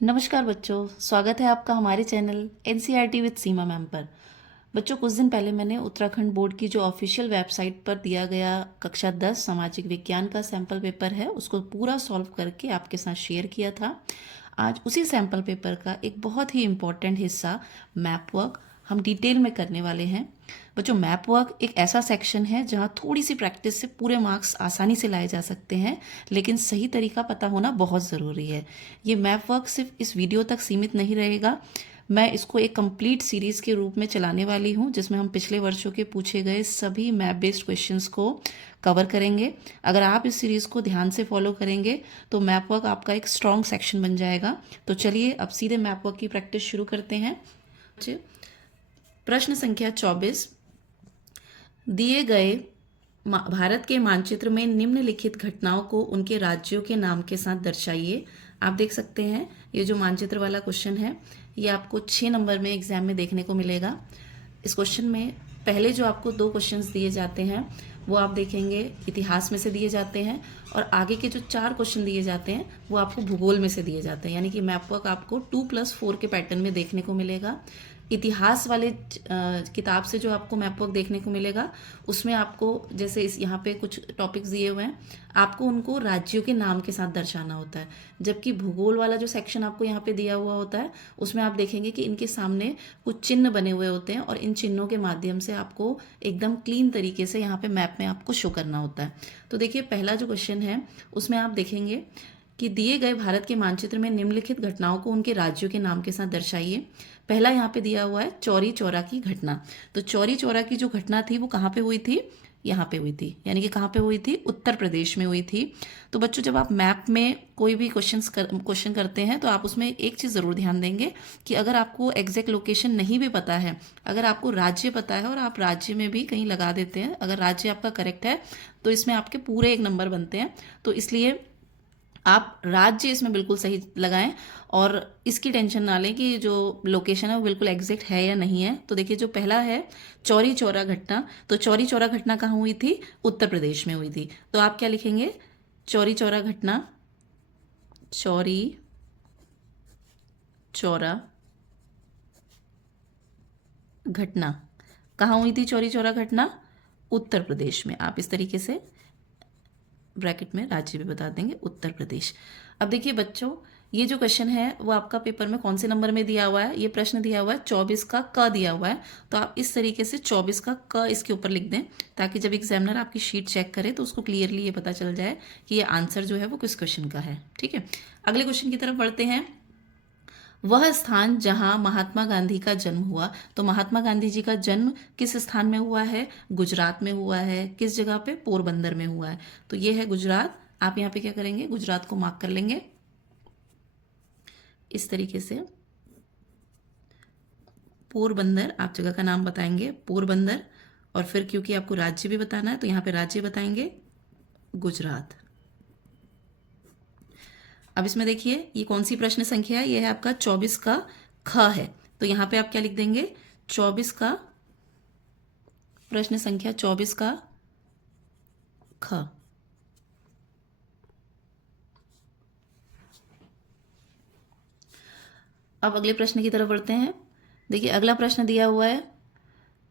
नमस्कार बच्चों, स्वागत है आपका हमारे channel NCERT with Seema ma'am पर। बच्चों, कुछ दिन पहले मैंने उत्तराखंड बोर्ड की जो ऑफिशियल वेबसाइट पर दिया गया कक्षा 10 सामाजिक विज्ञान का सैम्पल पेपर है उसको पूरा सॉल्व करके आपके साथ शेयर किया था। आज उसी सैम्पल पेपर का एक बहुत ही इम्पॉर्टेंट हिस्सा मैप वर्क हम डिटेल में करने वाले हैं। बच्चों, मैप वर्क एक ऐसा सेक्शन है जहाँ थोड़ी सी प्रैक्टिस से पूरे मार्क्स आसानी से लाए जा सकते हैं, लेकिन सही तरीका पता होना बहुत ज़रूरी है। ये मैप वर्क सिर्फ इस वीडियो तक सीमित नहीं रहेगा। मैं इसको एक कंप्लीट सीरीज़ के रूप में चलाने वाली हूँ जिसमें हम पिछले वर्षों के पूछे गए सभी मैप बेस्ड क्वेश्चंस को कवर करेंगे। अगर आप इस सीरीज़ को ध्यान से फॉलो करेंगे तो मैप वर्क आपका एक स्ट्रॉन्ग सेक्शन बन जाएगा। तो चलिए अब सीधे मैप वर्क की प्रैक्टिस शुरू करते हैं। प्रश्न संख्या 24, दिए गए भारत के मानचित्र में निम्नलिखित घटनाओं को उनके राज्यों के नाम के साथ दर्शाइए। आप देख सकते हैं ये जो मानचित्र वाला क्वेश्चन है ये आपको 6 नंबर में एग्जाम में देखने को मिलेगा। इस क्वेश्चन में पहले जो आपको 2 क्वेश्चंस दिए जाते हैं वो आप देखेंगे इतिहास में से दिए जाते हैं, और आगे के जो 4 क्वेश्चन दिए जाते हैं वो आपको भूगोल में से दिए जाते हैं। यानी कि मैप वर्क आपको 2+4 के पैटर्न में देखने को मिलेगा। इतिहास वाले किताब से जो आपको मैप वर्क देखने को मिलेगा उसमें आपको जैसे इस यहाँ पे कुछ टॉपिक्स दिए हुए हैं, आपको उनको राज्यों के नाम के साथ दर्शाना होता है। जबकि भूगोल वाला जो सेक्शन आपको यहाँ पे दिया हुआ होता है उसमें आप देखेंगे कि इनके सामने कुछ चिन्ह बने हुए होते हैं और इन चिन्हों के माध्यम से आपको एकदम क्लीन तरीके से यहाँ पे मैप में आपको शो करना होता है। तो देखिए पहला जो क्वेश्चन है उसमें आप देखेंगे कि दिए गए भारत के मानचित्र में निम्नलिखित घटनाओं को उनके राज्यों के नाम के साथ दर्शाइए। पहला यहाँ पे दिया हुआ है चौरी चौरा की घटना। तो चौरी चौरा की जो घटना थी वो कहाँ पे हुई थी? यहाँ पे हुई थी। यानी कि कहाँ पे हुई थी? उत्तर प्रदेश में हुई थी। तो बच्चों, जब आप मैप में कोई भी क्वेश्चन करते हैं तो आप उसमें एक चीज़ ज़रूर ध्यान देंगे कि अगर आपको एग्जैक्ट लोकेशन नहीं भी पता है, अगर आपको राज्य पता है और आप राज्य में भी कहीं लगा देते हैं, अगर राज्य आपका करेक्ट है तो इसमें आपके पूरे 1 नंबर बनते हैं। तो इसलिए आप राज्य इसमें बिल्कुल सही लगाएं और इसकी टेंशन ना लें कि जो लोकेशन है वो बिल्कुल एग्जैक्ट है या नहीं है। तो देखिए जो पहला है चौरी चौरा घटना, तो चौरी चौरा घटना कहाँ हुई थी? उत्तर प्रदेश में हुई थी। तो आप क्या लिखेंगे? चौरी चौरा घटना, चौरी चौरा घटना कहाँ हुई थी? चौरी चौरा घटना उत्तर प्रदेश में। आप इस तरीके से ब्रैकेट में राज्य भी बता देंगे, उत्तर प्रदेश। अब देखिए बच्चों, ये जो क्वेश्चन है वो आपका पेपर में कौन से नंबर में दिया हुआ है? ये प्रश्न दिया हुआ है 24 का क दिया हुआ है। तो आप इस तरीके से 24 का क इसके ऊपर लिख दें ताकि जब एग्जामिनर आपकी शीट चेक करे तो उसको क्लियरली ये पता चल जाए कि ये आंसर जो है वो किस क्वेश्चन का है। ठीक है, अगले क्वेश्चन की तरफ बढ़ते हैं। वह स्थान जहां महात्मा गांधी का जन्म हुआ। तो महात्मा गांधी जी का जन्म किस स्थान में हुआ है? गुजरात में हुआ है। किस जगह पे? पोरबंदर में हुआ है। तो ये है गुजरात। आप यहाँ पे क्या करेंगे? गुजरात को मार्क कर लेंगे इस तरीके से। पोरबंदर आप जगह का नाम बताएंगे, पोरबंदर, और फिर क्योंकि आपको राज्य भी बताना है तो यहाँ पे राज्य बताएंगे गुजरात। अब इसमें देखिए ये कौन सी प्रश्न संख्या है? ये है आपका 24 का ख है। तो यहाँ पे आप क्या लिख देंगे? 24 का प्रश्न संख्या 24 का ख। अब अगले प्रश्न की तरफ बढ़ते हैं। देखिए अगला प्रश्न दिया हुआ है,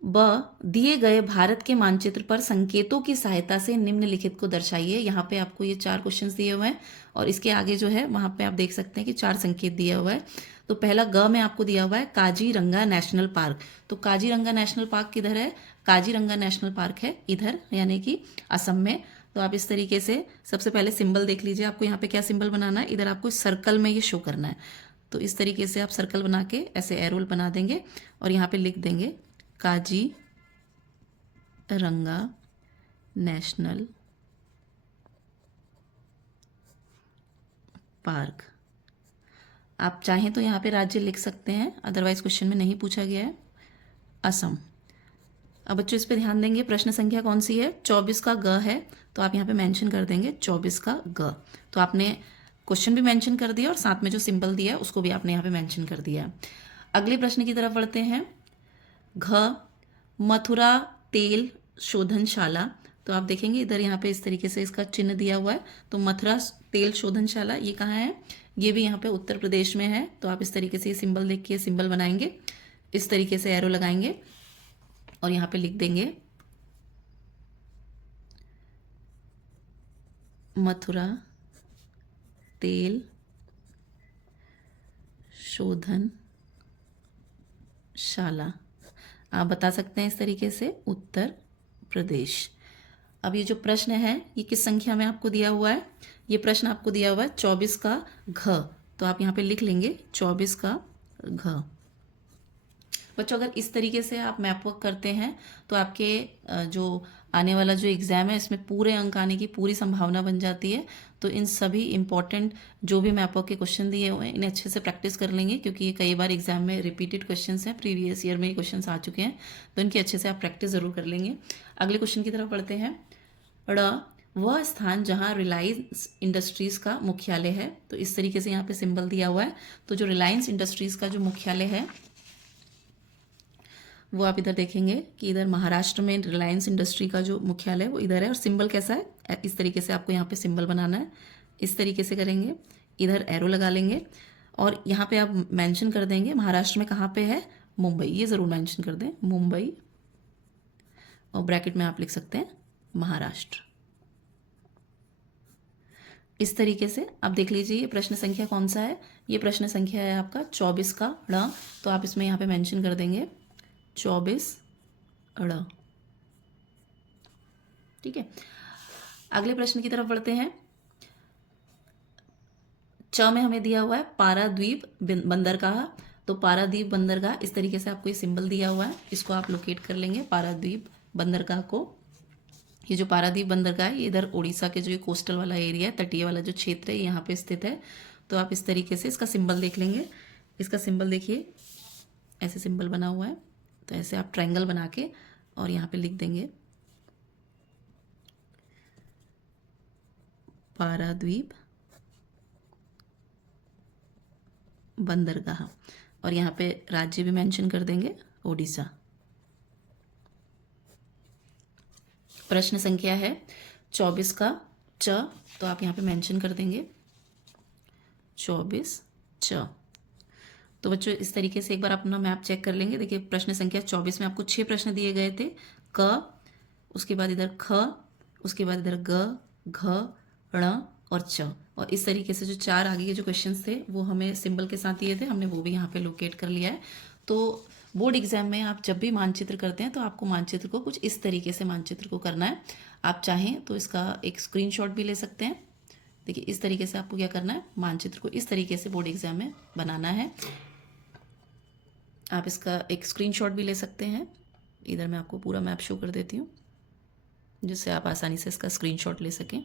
ब दिए गए भारत के मानचित्र पर संकेतों की सहायता से निम्नलिखित को दर्शाइए। यहाँ पे आपको ये 4 क्वेश्चंस दिए हुए हैं और इसके आगे जो है वहाँ पे आप देख सकते हैं कि 4 संकेत दिया हुआ है। तो पहला ग में आपको दिया हुआ है काजीरंगा नेशनल पार्क। तो काजीरंगा नेशनल पार्क किधर है? काजीरंगा नेशनल पार्क है इधर, यानी कि असम में। तो आप इस तरीके से सबसे पहले सिंबल देख लीजिए। आपको यहाँ पे क्या सिंबल बनाना है? इधर आपको सर्कल में ये शो करना है। तो इस तरीके से आप सर्कल बना के ऐसे एरोल बना देंगे और यहाँ पे लिख देंगे काजीरंगा नेशनल पार्क। आप चाहें तो यहाँ पे राज्य लिख सकते हैं, अदरवाइज क्वेश्चन में नहीं पूछा गया है, असम। अब बच्चों इस पे ध्यान देंगे, प्रश्न संख्या कौन सी है? 24 का ग है। तो आप यहाँ पे मेंशन कर देंगे 24 का ग। तो आपने क्वेश्चन भी मेंशन कर दिया और साथ में जो सिंबल दिया है उसको भी आपने यहाँ पे मेंशन कर दिया है। अगले प्रश्न की तरफ बढ़ते हैं। घ मथुरा तेल शोधनशाला। तो आप देखेंगे इधर यहाँ पे इस तरीके से इसका चिन्ह दिया हुआ है। तो मथुरा तेल शोधनशाला ये कहाँ है, ये भी यहाँ पे उत्तर प्रदेश में है। तो आप इस तरीके से ये सिंबल देख के सिंबल बनाएंगे, इस तरीके से एरो लगाएंगे और यहाँ पे लिख देंगे मथुरा तेल शोधनशाला। आप बता सकते हैं इस तरीके से उत्तर प्रदेश। अब ये जो प्रश्न है ये किस संख्या में आपको दिया हुआ है, ये प्रश्न आपको दिया हुआ है 24 का घ। तो आप यहाँ पे लिख लेंगे 24 का घ। बच्चों अगर इस तरीके से आप मैप वर्क करते हैं तो आपके जो आने वाला जो एग्ज़ाम है इसमें पूरे अंक आने की पूरी संभावना बन जाती है। तो इन सभी इंपॉर्टेंट जो भी मैप वर्क के क्वेश्चन दिए हुए हैं इन्हें अच्छे से प्रैक्टिस कर लेंगे, क्योंकि ये कई बार एग्जाम में रिपीटेड क्वेश्चंस हैं, प्रीवियस ईयर में ये क्वेश्चंस आ चुके हैं। तो इनकी अच्छे से आप प्रैक्टिस ज़रूर कर लेंगे। अगले क्वेश्चन की तरफ पढ़ते हैं। वह स्थान जहाँ रिलायंस इंडस्ट्रीज़ का मुख्यालय है। तो इस तरीके से यहाँ पे सिंबल दिया हुआ है। तो जो रिलायंस इंडस्ट्रीज़ का जो मुख्यालय है वो आप इधर देखेंगे कि इधर महाराष्ट्र में रिलायंस इंडस्ट्री का जो मुख्यालय है वो इधर है। और सिंबल कैसा है, इस तरीके से आपको यहाँ पे सिंबल बनाना है, इस तरीके से करेंगे, इधर एरो लगा लेंगे और यहाँ पे आप मेंशन कर देंगे महाराष्ट्र में कहाँ पे है, मुंबई, ये ज़रूर मेंशन कर दें मुंबई, और ब्रैकेट में आप लिख सकते हैं महाराष्ट्र। इस तरीके से आप देख लीजिए ये प्रश्न संख्या कौन सा है, ये प्रश्न संख्या है आपका 24 का ड़। तो आप इसमें यहाँ पे मेंशन कर देंगे 24 ड़। ठीक है, अगले प्रश्न की तरफ बढ़ते हैं। च में हमें दिया हुआ है पाराद्वीप बंदरगाह। तो पाराद्वीप बंदरगाह, इस तरीके से आपको ये सिंबल दिया हुआ है, इसको आप लोकेट कर लेंगे पाराद्वीप बंदरगाह को। ये जो पारादीप बंदरगाह है ये इधर उड़ीसा के जो ये कोस्टल वाला एरिया है, तटीय वाला जो क्षेत्र है यहाँ पे स्थित है। तो आप इस तरीके से इसका सिंबल देख लेंगे, इसका सिंबल देखिए ऐसे सिंबल बना हुआ है। तो ऐसे आप ट्रायंगल बना के और यहाँ पे लिख देंगे पाराद्वीप बंदरगाह, और यहाँ पे राज्य भी मेंशन कर देंगे ओडिशा। प्रश्न संख्या है 24 का च। तो आप यहाँ पे मेंशन कर देंगे 24 च। तो बच्चों इस तरीके से एक बार अपना मैप चेक कर लेंगे। देखिए प्रश्न संख्या 24 में आपको 6 प्रश्न दिए गए थे, क, उसके बाद इधर ख, उसके बाद इधर ग, घ, ण और च। और इस तरीके से जो 4 आगे के जो क्वेश्चंस थे वो हमें सिंबल के साथ दिए थे, हमने वो भी यहाँ पे लोकेट कर लिया है। तो बोर्ड एग्जाम में आप जब भी मानचित्र करते हैं तो आपको मानचित्र को कुछ इस तरीके से मानचित्र को करना है। आप चाहें तो इसका एक स्क्रीनशॉट भी ले सकते हैं। देखिए इस तरीके से आपको क्या करना है, मानचित्र को इस तरीके से बोर्ड एग्जाम में बनाना है। आप इसका एक स्क्रीनशॉट भी ले सकते हैं। इधर मैं आपको पूरा मैप शो कर देती हूँ जिससे आप आसानी से इसका स्क्रीनशॉट ले सकें।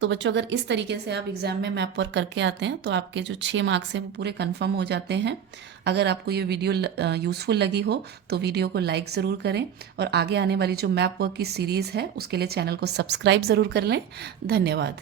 तो बच्चों अगर इस तरीके से आप एग्ज़ाम में मैप वर्क करके आते हैं तो आपके जो 6 मार्क्स हैं वो पूरे कंफर्म हो जाते हैं। अगर आपको ये वीडियो यूज़फुल लगी हो तो वीडियो को लाइक ज़रूर करें, और आगे आने वाली जो मैप वर्क की सीरीज़ है उसके लिए चैनल को सब्सक्राइब ज़रूर कर लें। धन्यवाद।